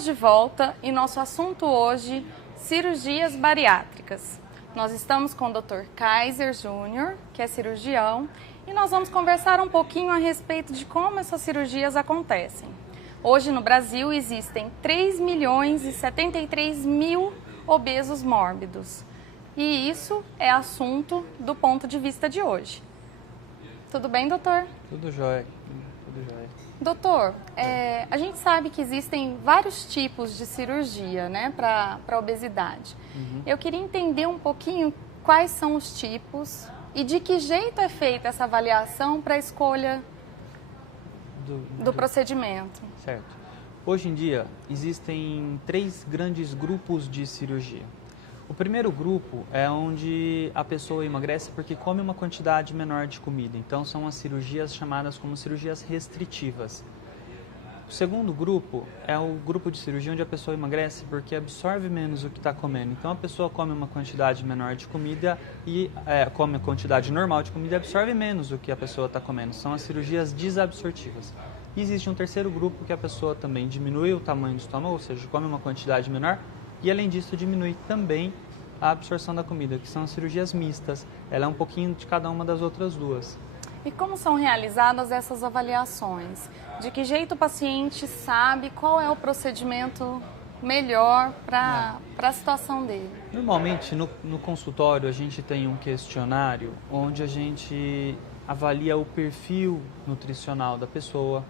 Estamos de volta e nosso assunto hoje, cirurgias bariátricas. Nós estamos com o Dr. Kaiser Júnior, que é cirurgião, e nós vamos conversar um pouquinho a respeito de como essas cirurgias acontecem. Hoje no Brasil existem 3.073.000 obesos mórbidos. E isso é assunto do ponto de vista de hoje. Tudo bem, doutor? Tudo jóia. Tudo jóia. Doutor, a gente sabe que existem vários tipos de cirurgia, né, para obesidade. Eu queria entender um pouquinho quais são os tipos e de que jeito é feita essa avaliação para a escolha do procedimento. Certo. Hoje em dia, existem 3 grandes grupos de cirurgia. O primeiro grupo é onde a pessoa emagrece porque come uma quantidade menor de comida. Então, são as cirurgias chamadas como cirurgias restritivas. O segundo grupo é o grupo de cirurgia onde a pessoa emagrece porque absorve menos o que está comendo. Então, a pessoa come uma quantidade menor de comida e come a quantidade normal de comida e absorve menos o que a pessoa está comendo. São as cirurgias desabsortivas. E existe um terceiro grupo que a pessoa também diminui o tamanho do estômago, ou seja, come uma quantidade menor. E, além disso, diminui também a absorção da comida, que são as cirurgias mistas. Ela é um pouquinho de cada uma das outras duas. E como são realizadas essas avaliações? De que jeito o paciente sabe qual é o procedimento melhor para a situação dele? Normalmente, no consultório, a gente tem um questionário onde a gente avalia o perfil nutricional da pessoa.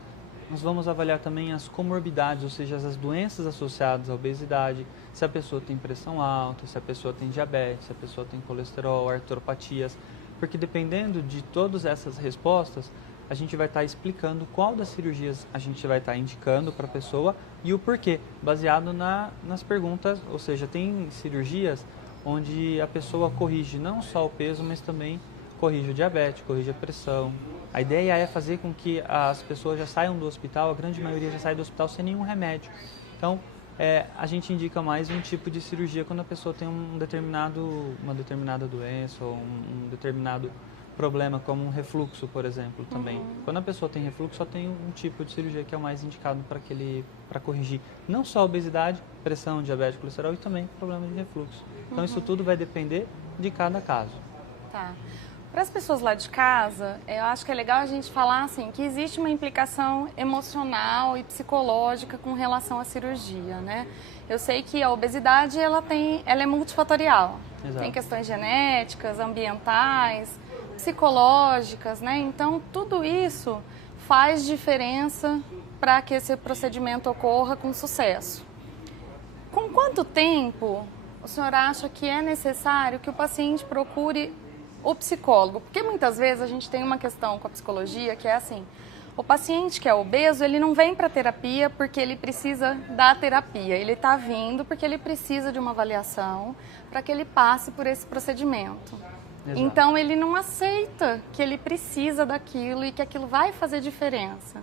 Nós vamos avaliar também as comorbidades, ou seja, as doenças associadas à obesidade, se a pessoa tem pressão alta, se a pessoa tem diabetes, se a pessoa tem colesterol, artropatias, porque dependendo de todas essas respostas, a gente vai estar explicando qual das cirurgias a gente vai estar indicando para a pessoa e o porquê, baseado nas perguntas, ou seja, tem cirurgias onde a pessoa corrige não só o peso, mas também corrige o diabetes, corrige a pressão. A ideia é fazer com que as pessoas já saiam do hospital, a grande maioria já sai do hospital sem nenhum remédio. Então, a gente indica mais um tipo de cirurgia quando a pessoa tem uma determinada doença ou um determinado problema, como um refluxo, por exemplo, também. Quando a pessoa tem refluxo, só tem um tipo de cirurgia que é o mais indicado para corrigir não só a obesidade, pressão, diabetes, colesterol e também problema de refluxo. Então, isso tudo vai depender de cada caso. Tá. Para as pessoas lá de casa, eu acho que é legal a gente falar assim, que existe uma implicação emocional e psicológica com relação à cirurgia, né? Eu sei que a obesidade ela é multifatorial. Exato. Tem questões genéticas, ambientais, psicológicas, né? Então, tudo isso faz diferença para que esse procedimento ocorra com sucesso. Com quanto tempo o senhor acha que é necessário que o paciente procure o psicólogo? Porque muitas vezes a gente tem uma questão com a psicologia que é assim, o paciente que é obeso, ele não vem para terapia porque ele precisa da terapia, ele está vindo porque ele precisa de uma avaliação para que ele passe por esse procedimento. Exato. Então ele não aceita que ele precisa daquilo e que aquilo vai fazer diferença.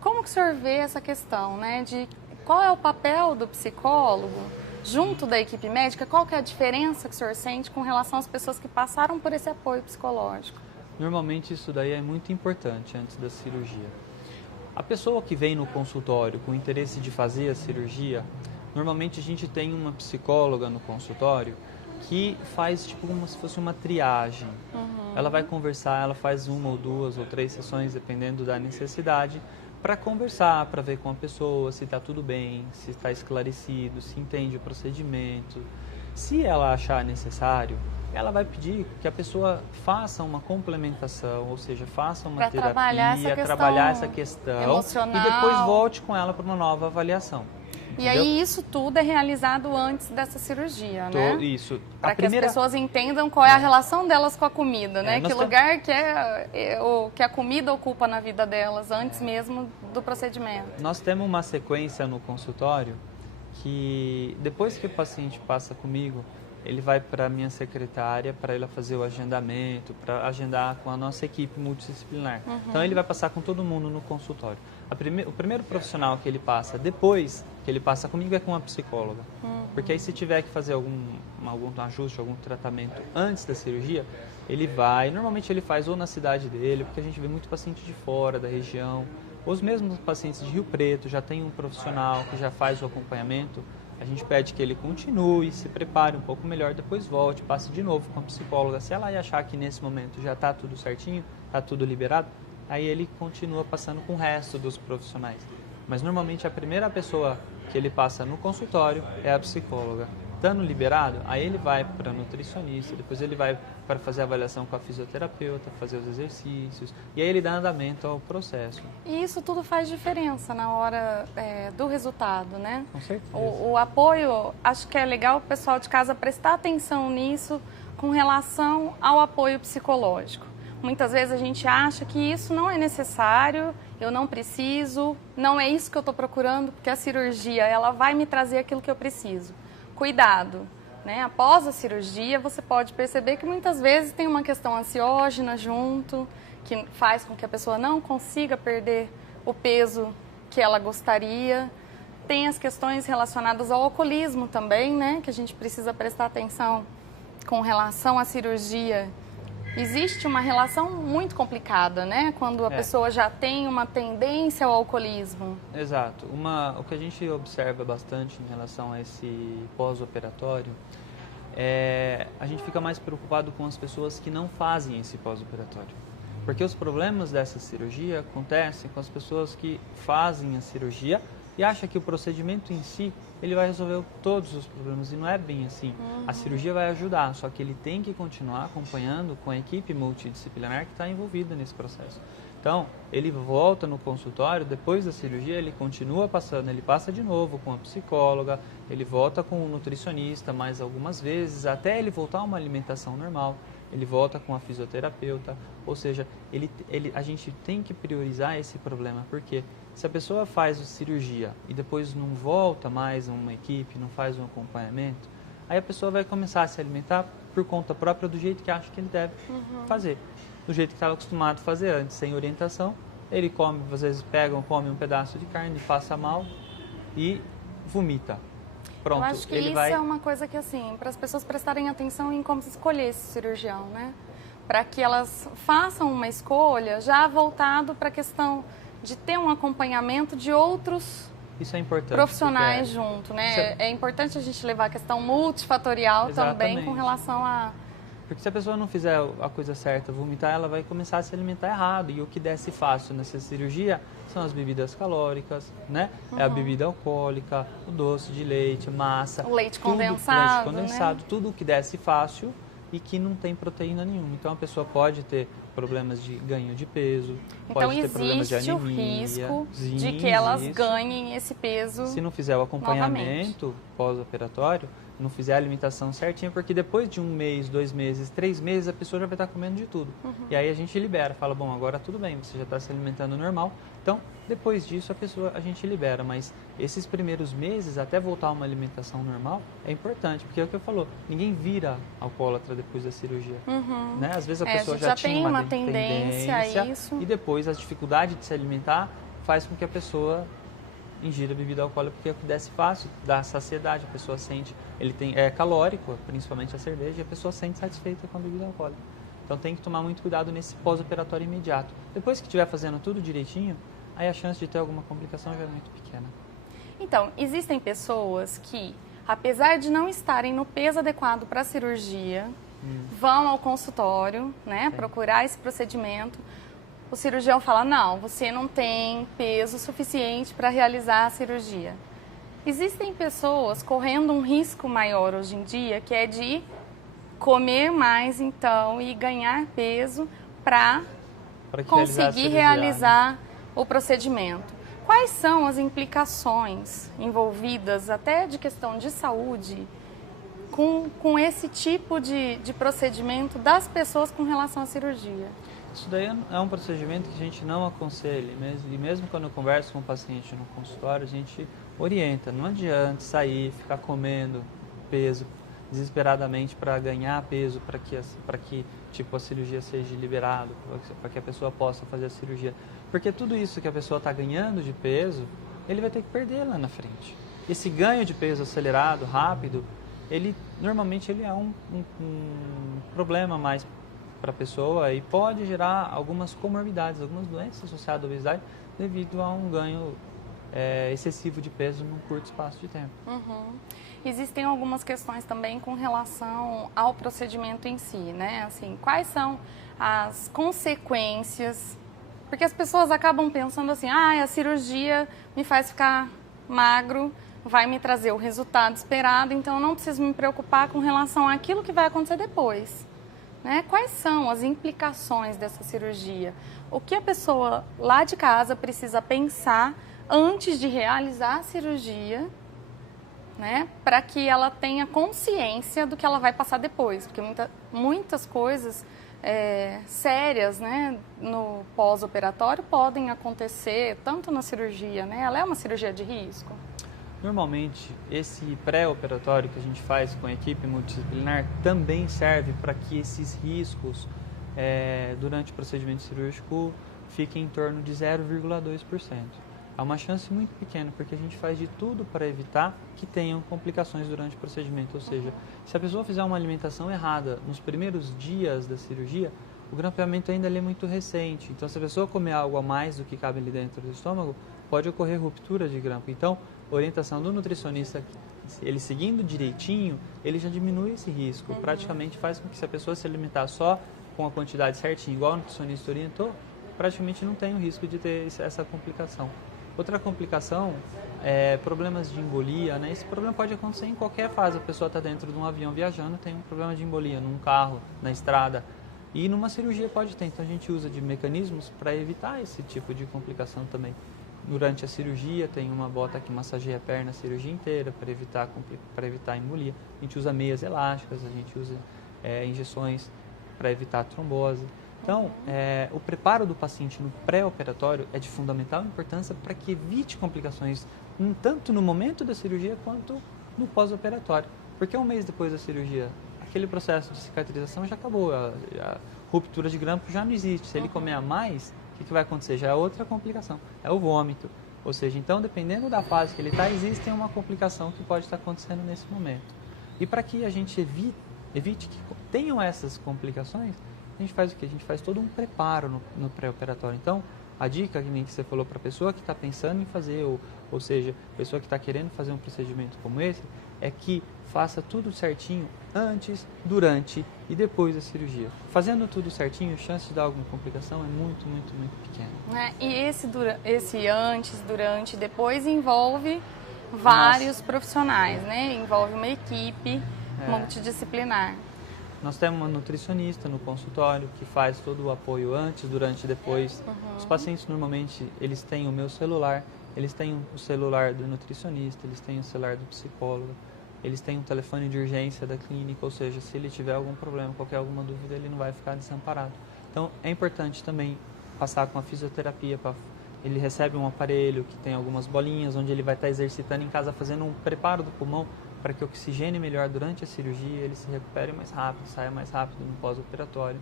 Como que o senhor vê essa questão, né, de qual é o papel do psicólogo junto da equipe médica? Qual que é a diferença que o senhor sente com relação às pessoas que passaram por esse apoio psicológico? Normalmente isso daí é muito importante antes da cirurgia. A pessoa que vem no consultório com interesse de fazer a cirurgia, normalmente a gente tem uma psicóloga no consultório que faz tipo como se fosse uma triagem. Ela vai conversar, ela faz 1 ou 2 ou 3 sessões, dependendo da necessidade, para conversar, para ver com a pessoa se está tudo bem, se está esclarecido, se entende o procedimento. Se ela achar necessário, ela vai pedir que a pessoa faça uma complementação, ou seja, faça uma terapia, trabalhar essa questão emocional. E depois volte com ela para uma nova avaliação. E aí isso tudo é realizado antes dessa cirurgia, né? Isso. Para que as pessoas entendam qual é a relação delas com a comida, né? Que lugar que que a comida ocupa na vida delas antes mesmo do procedimento. Nós temos uma sequência no consultório que depois que o paciente passa comigo, ele vai para a minha secretária para ela fazer o agendamento, para agendar com a nossa equipe multidisciplinar. Então ele vai passar com todo mundo no consultório. O primeiro profissional que ele passa depois que ele passa comigo é com a psicóloga. Porque aí se tiver que fazer algum ajuste, algum tratamento antes da cirurgia, ele vai, normalmente ele faz ou na cidade dele, porque a gente vê muito paciente de fora da região, Os mesmos pacientes de Rio Preto já tem um profissional que já faz o acompanhamento, a gente pede que ele continue, se prepare um pouco melhor, depois volte, passe de novo com a psicóloga. Se ela achar que nesse momento já está tudo certinho, está tudo liberado, aí ele continua passando com o resto dos profissionais. Mas normalmente a primeira pessoa que ele passa no consultório é a psicóloga. Estando liberado, aí ele vai para a nutricionista, depois ele vai para fazer a avaliação com a fisioterapeuta, fazer os exercícios, e aí ele dá andamento ao processo. E isso tudo faz diferença na hora do resultado, né? Com certeza. O apoio, acho que é legal o pessoal de casa prestar atenção nisso com relação ao apoio psicológico. Muitas vezes a gente acha que isso não é necessário, eu não preciso, não é isso que eu estou procurando, porque a cirurgia ela vai me trazer aquilo que eu preciso. Cuidado, né? Após a cirurgia, você pode perceber que muitas vezes tem uma questão ansiógena junto, que faz com que a pessoa não consiga perder o peso que ela gostaria. Tem as questões relacionadas ao alcoolismo também, né? Que a gente precisa prestar atenção com relação à cirurgia. Existe uma relação muito complicada, né? Quando a pessoa já tem uma tendência ao alcoolismo. Exato. O que a gente observa bastante em relação a esse pós-operatório a gente fica mais preocupado com as pessoas que não fazem esse pós-operatório. Porque os problemas dessa cirurgia acontecem com as pessoas que fazem a cirurgia e acham que o procedimento em si ele vai resolver todos os problemas, e não é bem assim. A cirurgia vai ajudar, só que ele tem que continuar acompanhando com a equipe multidisciplinar que está envolvida nesse processo. Então, ele volta no consultório, depois da cirurgia ele continua passando, ele passa de novo com a psicóloga, ele volta com o nutricionista mais algumas vezes, até ele voltar a uma alimentação normal, ele volta com a fisioterapeuta, ou seja, a gente tem que priorizar esse problema, porque se a pessoa faz a cirurgia e depois não volta mais a uma equipe, não faz um acompanhamento, aí a pessoa vai começar a se alimentar por conta própria do jeito que acha que ele deve fazer. Do jeito que estava acostumado a fazer antes, sem orientação, ele come, às vezes come um pedaço de carne, passa mal e vomita. Pronto, eu acho que isso é uma coisa que, assim, para as pessoas prestarem atenção em como se escolher esse cirurgião, né? Para que elas façam uma escolha já voltado para a questão de ter um acompanhamento de outros isso é importante, profissionais junto, né? É importante a gente levar a questão multifatorial também com relação a... Porque se a pessoa não fizer a coisa certa, vomitar, ela vai começar a se alimentar errado. E o que desce fácil nessa cirurgia são as bebidas calóricas, né? É a bebida alcoólica, o doce de leite, massa. O leite condensado, né? Tudo o que desce fácil e que não tem proteína nenhuma. Então a pessoa pode ter problemas de ganho de peso, então, pode ter problemas de anemia. Existe o risco de que elas ganhem esse peso. Se não fizer o acompanhamento pós-operatório, não fizer a alimentação certinha, porque depois de 1 mês, 2 meses, 3 meses, a pessoa já vai estar comendo de tudo. E aí a gente libera, fala, bom, agora tudo bem, você já está se alimentando normal. Então, depois disso, a gente libera. Mas esses primeiros meses, até voltar a uma alimentação normal, é importante. Porque é o que eu falou, ninguém vira alcoólatra depois da cirurgia. Né? Às vezes a pessoa já tinha uma tendência a isso. E depois a dificuldade de se alimentar faz com que a pessoa ingira bebida alcoólica, porque é o que desce fácil, dá saciedade, a pessoa sente, é calórico, principalmente a cerveja, e a pessoa sente satisfeita com a bebida alcoólica. Então tem que tomar muito cuidado nesse pós-operatório imediato. Depois que estiver fazendo tudo direitinho, aí a chance de ter alguma complicação já é muito pequena. Então, existem pessoas que, apesar de não estarem no peso adequado para a cirurgia, vão ao consultório, né, procurar esse procedimento. O cirurgião fala, não, você não tem peso suficiente para realizar a cirurgia. Existem pessoas correndo um risco maior hoje em dia, que é de comer mais, então, e ganhar peso para conseguir realizar o procedimento. Quais são as implicações envolvidas, até de questão de saúde, com esse tipo de procedimento das pessoas com relação à cirurgia? Isso daí é um procedimento que a gente não aconselha, e mesmo quando eu converso com o paciente no consultório, a gente orienta. Não adianta sair, ficar comendo peso desesperadamente para ganhar peso, para que tipo, a cirurgia seja liberada, para que a pessoa possa fazer a cirurgia. Porque tudo isso que a pessoa está ganhando de peso, ele vai ter que perder lá na frente. Esse ganho de peso acelerado, rápido, normalmente ele é um problema mais para a pessoa e pode gerar algumas comorbidades, algumas doenças associadas à obesidade devido a um ganho excessivo de peso num curto espaço de tempo. Existem algumas questões também com relação ao procedimento em si, né? Assim, quais são as consequências? Porque as pessoas acabam pensando assim, a cirurgia me faz ficar magro, vai me trazer o resultado esperado, então eu não preciso me preocupar com relação àquilo que vai acontecer depois. Né? Quais são as implicações dessa cirurgia? O que a pessoa lá de casa precisa pensar antes de realizar a cirurgia, né? Para que ela tenha consciência do que ela vai passar depois, porque muitas coisas sérias, né, no pós-operatório podem acontecer tanto na cirurgia, né? Ela é uma cirurgia de risco. Normalmente, esse pré-operatório que a gente faz com a equipe multidisciplinar também serve para que esses riscos durante o procedimento cirúrgico fiquem em torno de 0,2%. Há uma chance muito pequena, porque a gente faz de tudo para evitar que tenham complicações durante o procedimento. Ou seja, se a pessoa fizer uma alimentação errada nos primeiros dias da cirurgia, o grampeamento ainda é muito recente. Então, se a pessoa comer algo a mais do que cabe ali dentro do estômago, pode ocorrer ruptura de grampo. Então, a orientação do nutricionista, ele seguindo direitinho, ele já diminui esse risco. Praticamente faz com que, se a pessoa se alimentar só com a quantidade certinha, igual o nutricionista orientou, praticamente não tem o risco de ter essa complicação. Outra complicação é problemas de embolia, né? Esse problema pode acontecer em qualquer fase. A pessoa está dentro de um avião viajando, tem um problema de embolia num carro, na estrada. E numa cirurgia pode ter. Então a gente usa de mecanismos para evitar esse tipo de complicação também. Durante a cirurgia tem uma bota que massageia a perna a cirurgia inteira para evitar embolia. A gente usa meias elásticas, a gente usa injeções para evitar a trombose. Então, o preparo do paciente no pré-operatório é de fundamental importância para que evite complicações tanto no momento da cirurgia quanto no pós-operatório. Porque um mês depois da cirurgia, aquele processo de cicatrização já acabou, a ruptura de grampo já não existe. Se ele comer a mais, o que vai acontecer? Já é outra complicação, é o vômito. Ou seja, então, dependendo da fase que ele está, existe uma complicação que pode estar acontecendo nesse momento. E para que a gente evite que tenham essas complicações, a gente faz o quê? A gente faz todo um preparo no pré-operatório. Então, a dica que nem que você falou para a pessoa que está pensando em fazer, ou seja, a pessoa que está querendo fazer um procedimento como esse, é que faça tudo certinho antes, durante e depois da cirurgia. Fazendo tudo certinho, a chance de dar alguma complicação é muito, muito, muito pequena. E esse antes, durante e depois envolve vários profissionais, né? Envolve uma equipe multidisciplinar. Nós temos uma nutricionista no consultório que faz todo o apoio antes, durante e depois. Os pacientes normalmente eles têm o meu celular, eles têm o celular do nutricionista, eles têm o celular do psicólogo, eles têm um telefone de urgência da clínica, ou seja, se ele tiver algum problema, alguma dúvida, ele não vai ficar desamparado. Então é importante também passar com a fisioterapia. Ele recebe um aparelho que tem algumas bolinhas, onde ele vai estar exercitando em casa, fazendo um preparo do pulmão, para que oxigene melhor durante a cirurgia, ele se recupere mais rápido, saia mais rápido no pós-operatório.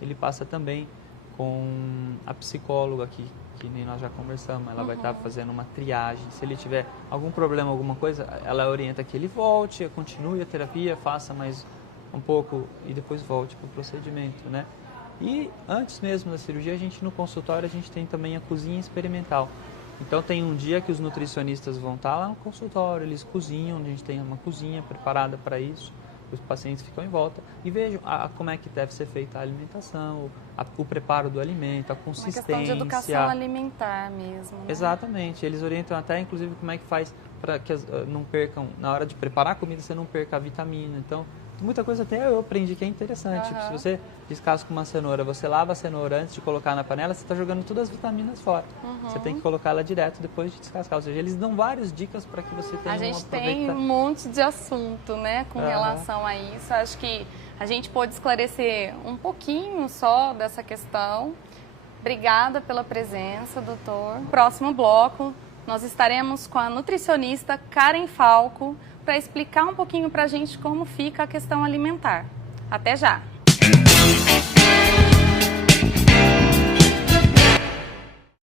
Ele passa também com a psicóloga aqui, que nem nós já conversamos, ela vai estar fazendo uma triagem. Se ele tiver algum problema, alguma coisa, ela orienta que ele volte, continue a terapia, faça mais um pouco e depois volte para o procedimento, né? E antes mesmo da cirurgia, a gente no consultório, a gente tem também a cozinha experimental. Então tem um dia que os nutricionistas vão estar lá no consultório, eles cozinham, a gente tem uma cozinha preparada para isso, os pacientes ficam em volta e vejam como é que deve ser feita a alimentação, o preparo do alimento, a consistência. Uma questão de educação alimentar mesmo, né? Exatamente, eles orientam até inclusive como é que faz para que não percam, na hora de preparar a comida, você não perca a vitamina. Então, muita coisa até eu aprendi que é interessante. Tipo, se você descasca uma cenoura, você lava a cenoura antes de colocar na panela, você está jogando todas as vitaminas fora. Você tem que colocar ela direto depois de descascar. Ou seja, eles dão várias dicas para que você tenha A gente tem um monte de assunto, né, com relação a isso. Acho que a gente pôde esclarecer um pouquinho só dessa questão. Obrigada pela presença, doutor. No próximo bloco, nós estaremos com a nutricionista Karen Falco para explicar um pouquinho para a gente como fica a questão alimentar. Até já!